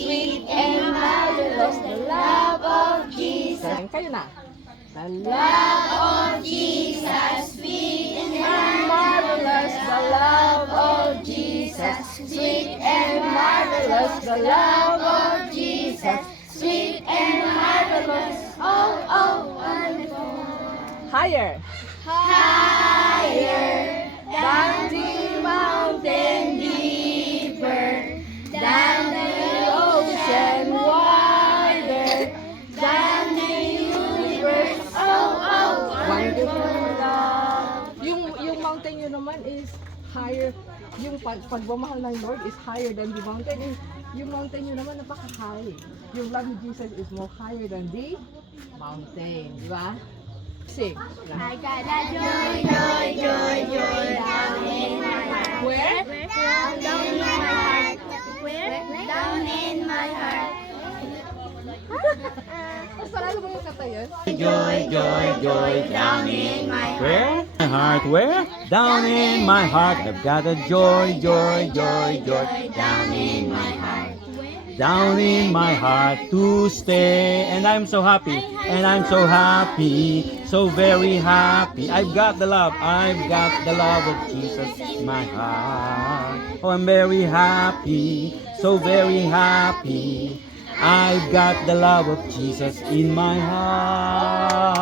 sweet and marvelous, the love of Jesus. Kayo na. The Love of Jesus, sweet and marvelous, the love of Jesus, sweet and marvelous, the love of Jesus, sweet and marvelous, oh, oh, wonderful. higher. Higher than the mountain, deeper than the ocean, wider than the universe, oh, oh, wonderful love. Yung mountain nyo naman is higher. Yung pagmamahal ng Lord is higher than the mountain. Yung mountain nyo naman napaka-high. Yung love of Jesus is more higher than the mountain. Di ba? Sing. I got a joy, joy, joy, joy down in my heart. Where? Down in my heart. Where? Down in my heart. Mas paralo mo yung kata yun? Joy, joy, joy Down in my heart. Where? My heart, where? Down in my heart. I've got a joy, joy, joy, joy. Down in my heart. Down in my heart to stay. And I'm so happy. And I'm so happy. So very happy. I've got the love. I've got the love of Jesus in my heart. Oh, I'm very happy. So very happy. I've got the love of Jesus in my heart.